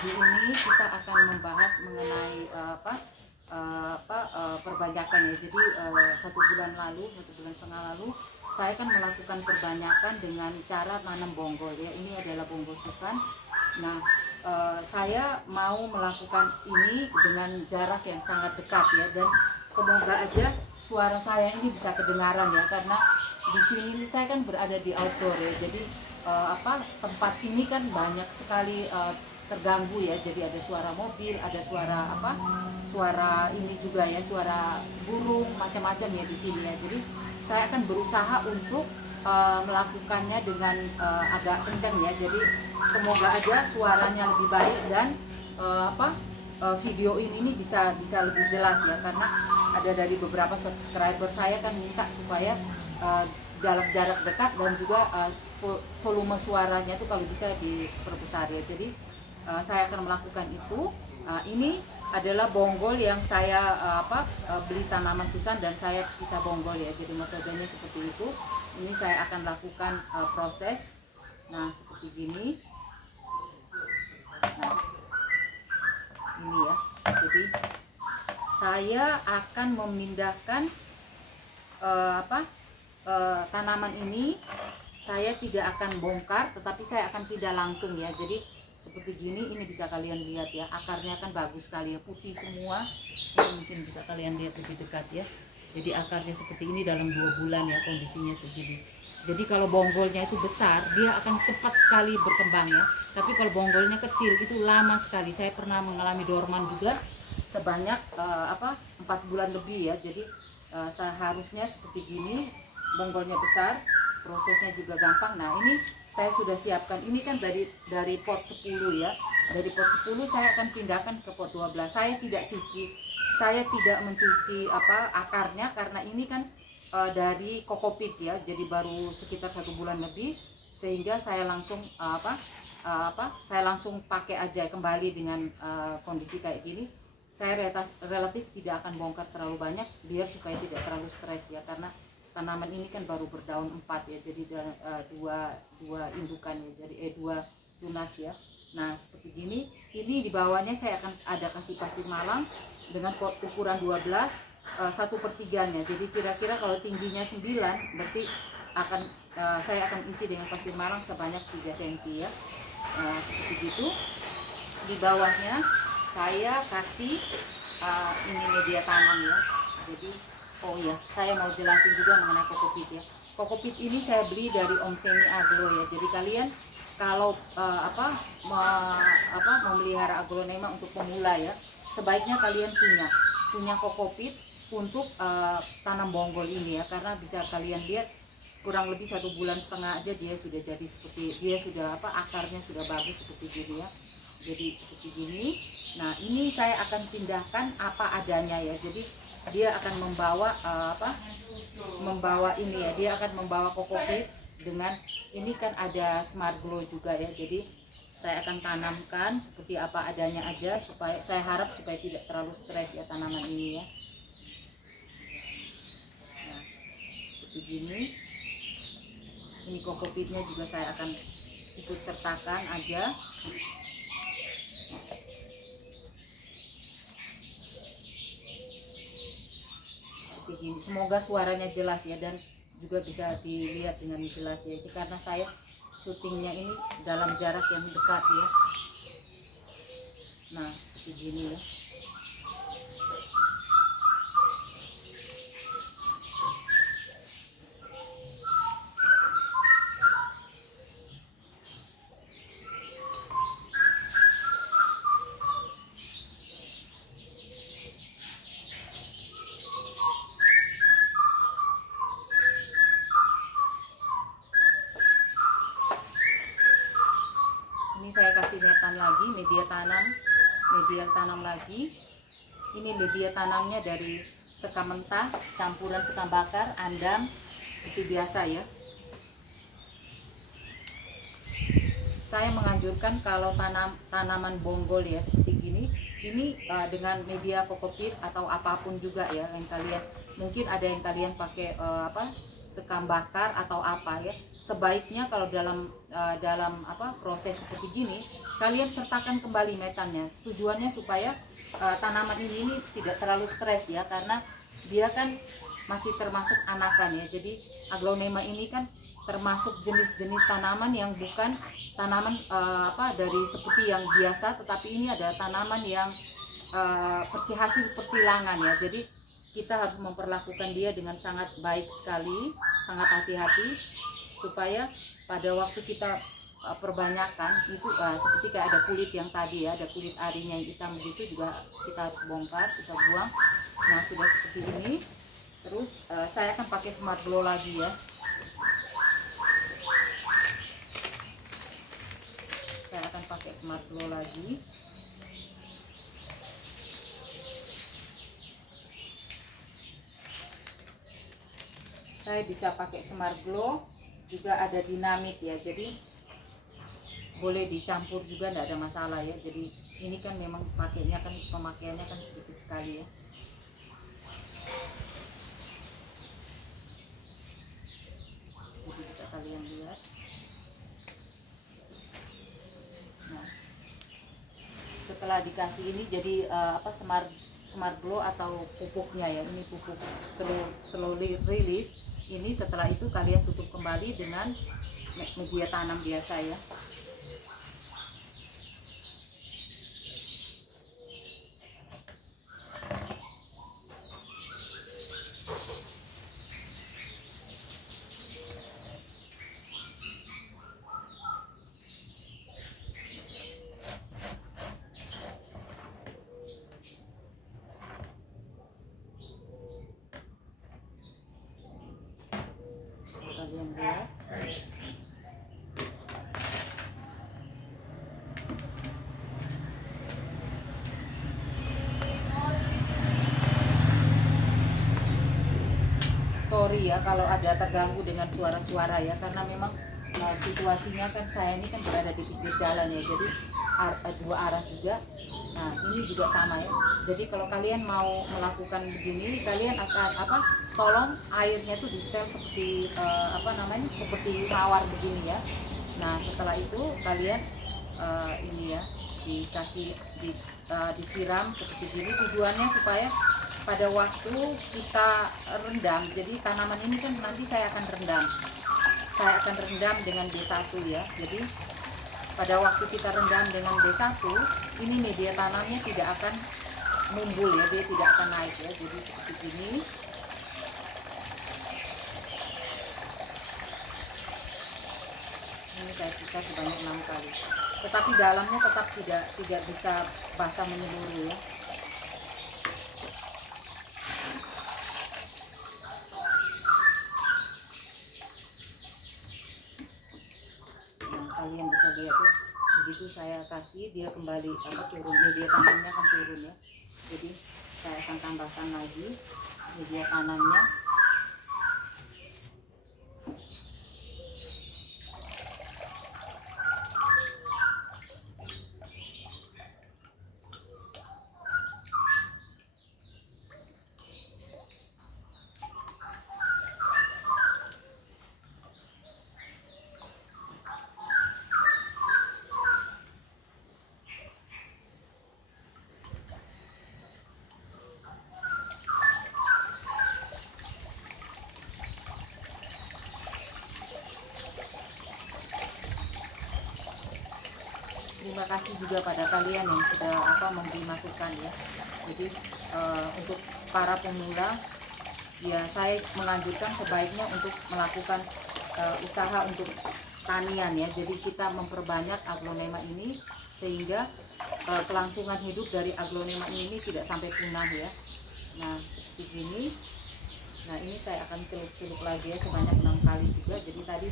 pagi ini kita akan membahas mengenai perbanyakan ya. Jadi 1 bulan lalu, 1,5 bulan lalu, saya kan melakukan perbanyakan dengan cara nanam bonggol ya. Ini adalah bonggol Susan. Nah, saya mau melakukan ini dengan jarak yang sangat dekat ya, dan semoga aja suara saya ini bisa kedengaran ya, karena di sini saya kan berada di outdoor ya. Jadi tempat ini kan banyak sekali terganggu ya. Jadi ada suara mobil, ada suara ini juga ya, suara burung macam-macam ya di sini ya. Jadi saya akan berusaha untuk melakukannya dengan agak kencang ya. Jadi semoga aja suaranya lebih baik dan video ini bisa lebih jelas ya, karena ada dari beberapa subscriber saya kan minta supaya dalam jarak dekat dan juga volume suaranya itu kalau bisa diperbesar ya. Jadi saya akan melakukan itu. Ini adalah bonggol yang saya beli tanaman Susan dan saya bisa bonggol ya. Jadi metodenya seperti itu. Ini saya akan lakukan proses. Nah, seperti gini. Nah, ini ya. Jadi saya akan memindahkan tanaman ini. Saya tidak akan bongkar, tetapi saya akan pindah langsung ya. Jadi seperti gini, ini bisa kalian lihat ya, akarnya kan bagus sekali ya, putih semua. Ini mungkin bisa kalian lihat lebih dekat ya. Jadi akarnya seperti ini dalam 2 bulan ya, kondisinya segini. Jadi kalau bonggolnya itu besar, dia akan cepat sekali berkembang ya. Tapi kalau bonggolnya kecil itu lama sekali. Saya pernah mengalami dorman juga sebanyak 4 bulan lebih ya. Jadi seharusnya seperti gini, bonggolnya besar, prosesnya juga gampang. Nah, ini saya sudah siapkan. Ini kan dari pot 10 ya. Dari pot 10 saya akan pindahkan ke pot 12. Saya tidak cuci. Saya tidak mencuci akarnya, karena ini kan dari kokopit ya. Jadi baru sekitar 1 bulan lebih, sehingga saya langsung saya langsung pakai aja kembali dengan kondisi kayak gini. Saya relatif tidak akan bongkar terlalu banyak biar supaya tidak terlalu stres ya, karena tanaman ini kan baru berdaun 4 ya. Jadi dua indukan ya, jadi 2 tunas ya. Nah, seperti gini. Ini di bawahnya saya akan ada kasih pasir malam dengan pot ukuran 12, 1/3-nya. Jadi kira-kira kalau tingginya 9, berarti saya akan isi dengan pasir malam sebanyak 3 cm ya. Seperti itu. Di bawahnya saya kasih ini media tanam ya. Jadi oh iya, saya mau jelasin juga mengenai kokopit ya. Kokopit ini saya beli dari Om Semi Agro ya. Jadi kalian kalau memelihara aglonema untuk pemula ya, sebaiknya kalian punya kokopit untuk tanam bonggol ini ya, karena bisa kalian lihat kurang lebih 1,5 bulan aja dia sudah jadi seperti, dia sudah akarnya sudah bagus seperti gini ya. Jadi seperti gini. Nah, ini saya akan pindahkan apa adanya ya. Jadi dia akan membawa ini ya, dia akan membawa kokopit dengan ini kan ada smart glow juga ya. Jadi saya akan tanamkan seperti apa adanya aja, supaya saya harap supaya tidak terlalu stres ya tanaman ini ya. Nah, seperti gini. Ini kokopitnya juga saya akan ikut sertakan aja. Semoga suaranya jelas ya, dan juga bisa dilihat dengan jelas ya. Itu karena saya syutingnya ini dalam jarak yang dekat ya. Nah, seperti gini ya. Ini saya kasih media tanam lagi. Ini media tanamnya dari sekam mentah campuran sekam bakar, andam, itu biasa ya. Saya menganjurkan kalau tanaman bonggol ya seperti gini, ini dengan media kokopit atau apapun juga ya yang kalian, mungkin ada yang kalian pakai sekam bakar atau apa ya, sebaiknya kalau dalam proses seperti gini kalian sertakan kembali metannya. Tujuannya supaya tanaman ini tidak terlalu stres ya, karena dia kan masih termasuk anakan ya. Jadi aglonema ini kan termasuk jenis-jenis tanaman yang bukan tanaman dari seperti yang biasa, tetapi ini ada tanaman yang hasil persilangan ya. Jadi kita harus memperlakukan dia dengan sangat baik sekali, sangat hati-hati, supaya pada waktu kita perbanyakan itu seperti kayak ada kulit yang tadi ya, ada kulit arinya yang hitam begitu juga kita harus bongkar, kita buang. Nah sudah seperti ini. Terus saya akan pakai Smart Glow lagi ya. Saya akan pakai Smart Glow lagi. Saya bisa pakai Smart Glow, juga ada dinamit ya, jadi boleh dicampur juga, tidak ada masalah ya. Jadi ini kan memang pemakaiannya kan sedikit sekali ya. Jadi bisa kalian lihat. Nah, setelah dikasih ini jadi Smart Glow atau pupuknya ya, ini pupuk slowly release. Ini setelah itu kalian tutup kembali dengan media tanam biasa ya. Kalian lihat. Sorry ya kalau ada terganggu dengan suara-suara ya, karena memang situasinya kan saya ini kan berada di pinggir jalan ya, jadi dua arah juga. Nah ini juga sama ya. Jadi kalau kalian mau melakukan begini, kalian akan tolong airnya tuh di setel seperti seperti mawar begini ya. Nah setelah itu kalian ini ya disiram seperti gini. Tujuannya supaya pada waktu kita rendam, jadi tanaman ini kan nanti saya akan rendam dengan B1 ya. Jadi pada waktu kita rendam dengan B1 ini media tanamnya tidak akan mumbul ya, dia tidak akan naik ya. Jadi seperti ini. Ini saya sikat sebanyak 6 kali, tetapi dalamnya tetap tidak bisa basah menyeluruh ya. Kalian bisa lihat ya, begitu saya kasih dia kembali turun, media tanamnya akan turun ya. Jadi saya akan tambahkan lagi media tanamnya. Terima kasih juga pada kalian yang sudah memberi masukan ya. Jadi untuk para pemula ya, saya menganjurkan sebaiknya untuk melakukan usaha untuk tanian ya. Jadi kita memperbanyak aglonema ini sehingga kelangsungan hidup dari aglonema ini tidak sampai punah ya. Nah seperti ini. Nah ini saya akan celup-celup lagi ya sebanyak 6 kali juga. Jadi tadi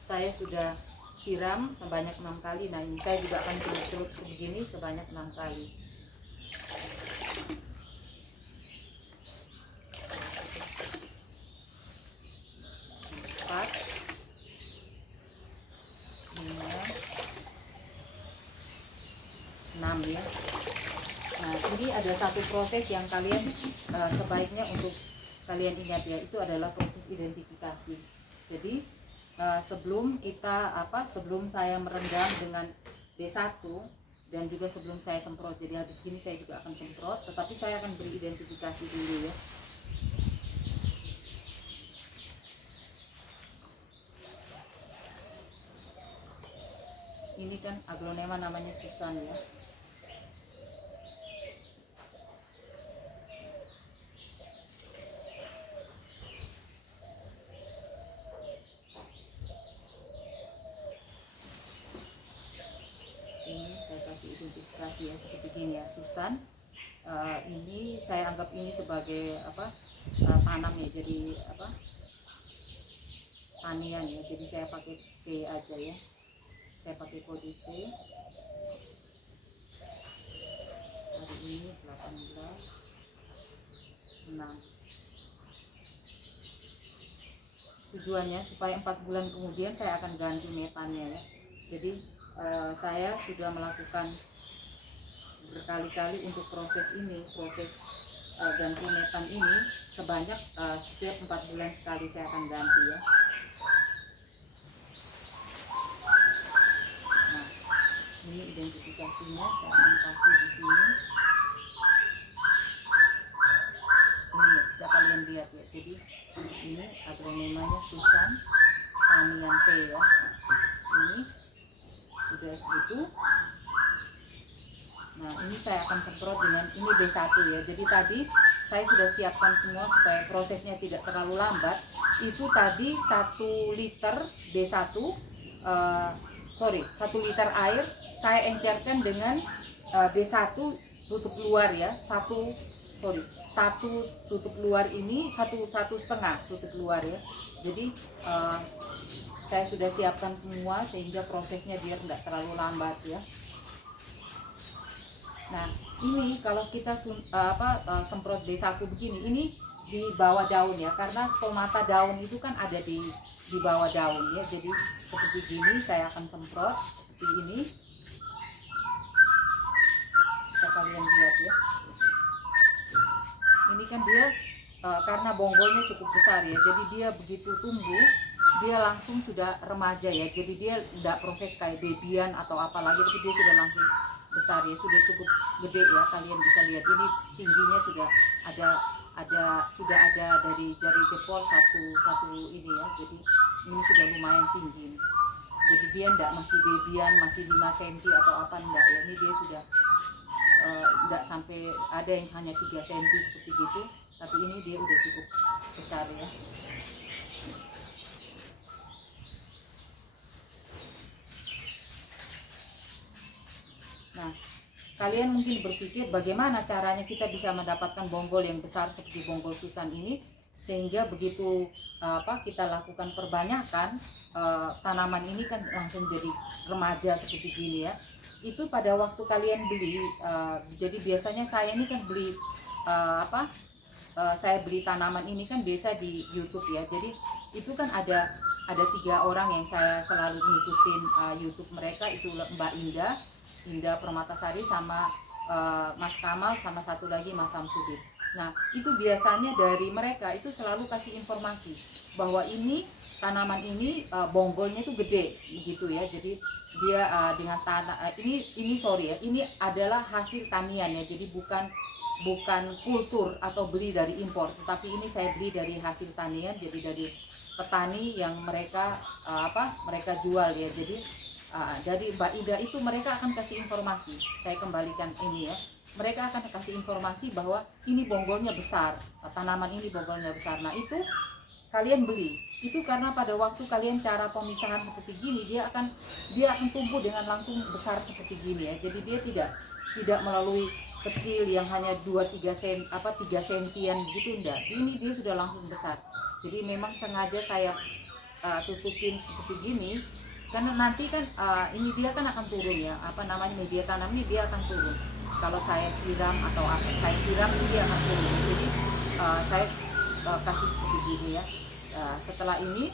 saya sudah siram sebanyak 6 kali. Nah ini saya juga akan celup-celup begini sebanyak 6 kali. 4, 5, 6 ya. Nah ini ada satu proses yang kalian sebaiknya untuk kalian ingat ya, itu adalah proses identifikasi. Jadi sebelum saya merendam dengan D1 dan juga sebelum saya semprot, jadi habis gini saya juga akan semprot, tetapi saya akan beri identifikasi dulu ya. Ini kan aglonema namanya Susan ya. Ini saya kasih identifikasi ya, seperti gini ya, Susan. Ini saya anggap ini sebagai tanam ya, jadi tanian ya, jadi saya pakai T aja ya. Saya pakai kode T. Hari ini 18/6. Tujuannya supaya 4 bulan kemudian saya akan ganti metannya ya. Jadi saya sudah melakukan berkali-kali untuk proses ganti metan ini sebanyak setiap 4 bulan sekali saya akan ganti ya. Ini identifikasinya saya akan kasih di sini. Ini ya, bisa kalian lihat ya. Jadi ini agronemanya Susan tanian T ya. Ini sudah segitu. Nah ini saya akan semprot dengan ini B1 ya. Jadi tadi saya sudah siapkan semua supaya prosesnya tidak terlalu lambat. Itu tadi 1 liter B1 1 liter air saya encerkan dengan B1 tutup luar ya, satu tutup luar ini satu setengah tutup luar ya. Jadi saya sudah siapkan semua sehingga prosesnya biar tidak terlalu lambat ya. Nah ini kalau kita semprot B1 begini, ini di bawah daun ya, karena stomata daun itu kan ada di bawah daun ya. Jadi seperti gini saya akan semprot seperti ini, bisa kalian lihat ya. Ini kan dia karena bonggolnya cukup besar ya, jadi dia begitu tumbuh dia langsung sudah remaja ya. Jadi dia tidak proses kayak babyan atau apa lagi, tapi dia sudah langsung besar ya, sudah cukup gede ya. Kalian bisa lihat ini tingginya sudah ada dari jari jempol satu ini ya. Jadi ini sudah lumayan tinggi. Jadi dia enggak masih babyan, masih 5 cm atau apa, enggak ya. Ini dia sudah enggak sampai, ada yang hanya 3 cm seperti gitu, tapi ini dia udah cukup besar ya. Nah, kalian mungkin berpikir bagaimana caranya kita bisa mendapatkan bonggol yang besar seperti bonggol Susan ini, sehingga begitu kita lakukan perbanyakan tanaman ini kan langsung jadi remaja seperti gini ya. Itu pada waktu kalian beli, jadi biasanya saya ini kan beli saya beli tanaman ini kan biasa di YouTube ya. Jadi itu kan ada 3 orang yang saya selalu ngikutin YouTube mereka, itu Mbak Indah Permatasari sama Mas Kamal, sama satu lagi Mas Samsudin. Nah itu biasanya dari mereka itu selalu kasih informasi bahwa ini tanaman ini bonggolnya itu gede gitu ya. Jadi dia dengan tanah ini adalah hasil tanian ya. Jadi bukan kultur atau beli dari impor, tetapi ini saya beli dari hasil tanian, jadi dari petani yang mereka mereka jual ya. Jadi dari Mbak Ida itu mereka akan kasih informasi, saya kembalikan ini ya, mereka akan kasih informasi bahwa ini bonggolnya besar, tanaman ini bonggolnya besar. Nah itu kalian beli, itu karena pada waktu kalian cara pemisahan seperti gini, dia akan tumbuh dengan langsung besar seperti gini ya. Jadi dia tidak melalui kecil yang hanya 2-3 sentian gitu, enggak, ini dia sudah langsung besar. Jadi memang sengaja saya tutupin seperti gini, karena nanti kan ini dia kan akan turun ya, media tanam ini dia akan turun. Kalau saya siram atau saya siram ini dia akan turun. Jadi saya kasih seperti gini ya. Setelah ini,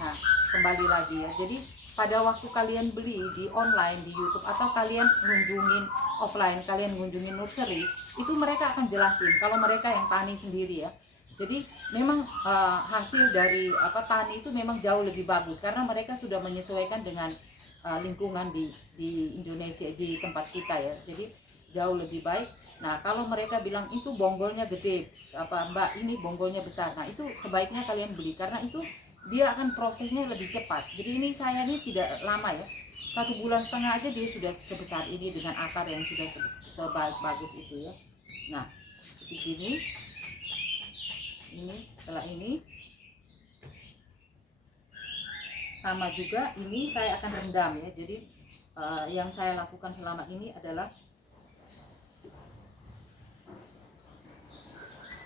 nah kembali lagi ya. Jadi pada waktu kalian beli di online di YouTube atau kalian ngunjungin offline, kalian ngunjungin nursery, itu mereka akan jelasin kalau mereka yang tani sendiri ya. Jadi memang hasil dari tani itu memang jauh lebih bagus karena mereka sudah menyesuaikan dengan lingkungan di Indonesia, di tempat kita ya. Jadi jauh lebih baik. Nah, kalau mereka bilang itu bonggolnya gede, Mbak ini bonggolnya besar, nah itu sebaiknya kalian beli karena itu dia akan prosesnya lebih cepat. Jadi ini saya ini tidak lama ya, 1,5 bulan aja dia sudah sebesar ini dengan akar yang sudah sebagus itu ya. Nah seperti ini setelah ini sama juga, ini saya akan rendam ya. Jadi yang saya lakukan selama ini adalah,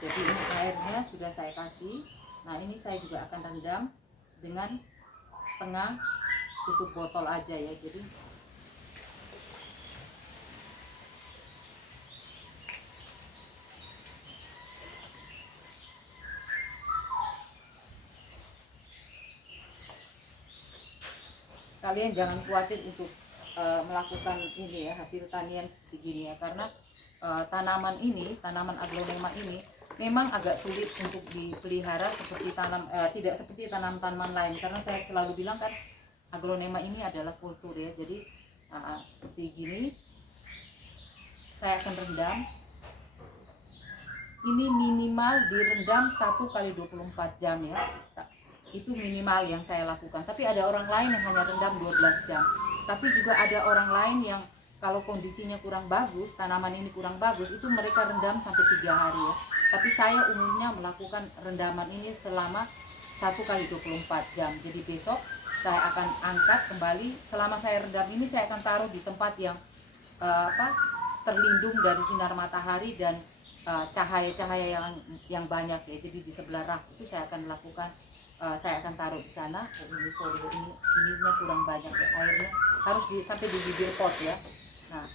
jadi ini airnya sudah saya kasih. Nah ini saya juga akan rendam dengan setengah tutup botol aja ya. Jadi kalian jangan khawatir untuk melakukan ini ya, hasil tanian seperti gini ya, karena tanaman aglonema ini memang agak sulit untuk dipelihara seperti tidak seperti tanaman-tanaman lain, karena saya selalu bilang kan aglonema ini adalah kultur ya. Jadi seperti gini saya akan rendam. Ini minimal direndam 1 kali 24 jam ya, itu minimal yang saya lakukan. Tapi ada orang lain yang hanya rendam 12 jam. Tapi juga ada orang lain yang kalau kondisinya kurang bagus, tanaman ini kurang bagus, itu mereka rendam sampai 3 hari ya. Tapi saya umumnya melakukan rendaman ini selama 1 kali 24 jam. Jadi besok saya akan angkat kembali. Selama saya rendam ini saya akan taruh di tempat yang terlindung dari sinar matahari dan cahaya-cahaya yang banyak ya. Jadi di sebelah rak itu saya akan melakukan, saya akan taruh di sana. Ininya kurang banyak ya, airnya harus sampai di bibir pot ya. Nah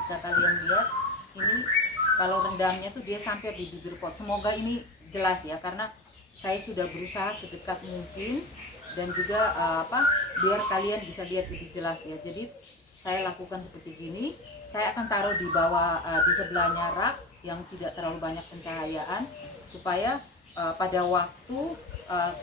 bisa kalian lihat ini kalau rendamnya tuh dia sampai di bibir pot. Semoga ini jelas ya, karena saya sudah berusaha sedekat mungkin dan juga biar kalian bisa lihat lebih jelas ya. Jadi saya lakukan seperti gini. Saya akan taruh di bawah, di sebelahnya rak yang tidak terlalu banyak pencahayaan, supaya pada waktu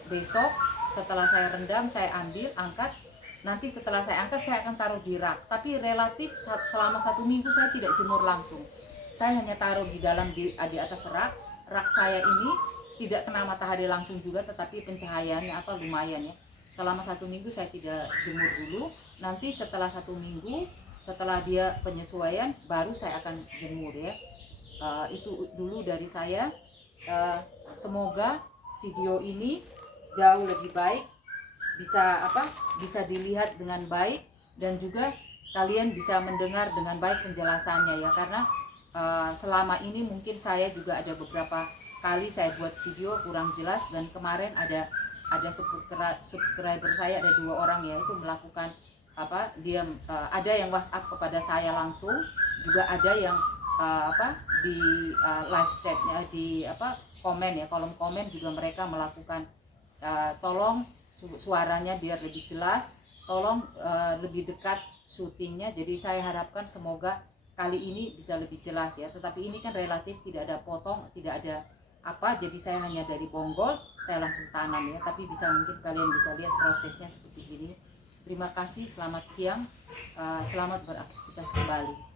besok setelah saya rendam, saya angkat. Nanti setelah saya angkat saya akan taruh di rak. Tapi relatif selama 1 minggu saya tidak jemur langsung. Saya hanya taruh di dalam di atas rak. Rak saya ini tidak kena matahari langsung juga, tetapi pencahayaannya lumayan ya. Selama 1 minggu saya tidak jemur dulu. Nanti setelah 1 minggu, setelah dia penyesuaian, baru saya akan jemur ya. Itu dulu dari saya. Semoga video ini jauh lebih baik, bisa dilihat dengan baik, dan juga kalian bisa mendengar dengan baik penjelasannya ya. Karena selama ini mungkin saya juga ada beberapa kali saya buat video kurang jelas, dan kemarin ada subscriber saya, ada 2 orang ya, itu melakukan dia ada yang WhatsApp kepada saya langsung, juga ada yang di live chatnya, di komen ya, kolom komen juga mereka melakukan tolong suaranya biar lebih jelas, tolong lebih dekat syutingnya. Jadi saya harapkan semoga kali ini bisa lebih jelas ya. Tetapi ini kan relatif tidak ada potong, tidak ada jadi saya hanya dari bonggol saya langsung tanam ya. Tapi mungkin kalian bisa lihat prosesnya seperti ini. Terima kasih, selamat siang, selamat beraktivitas kembali.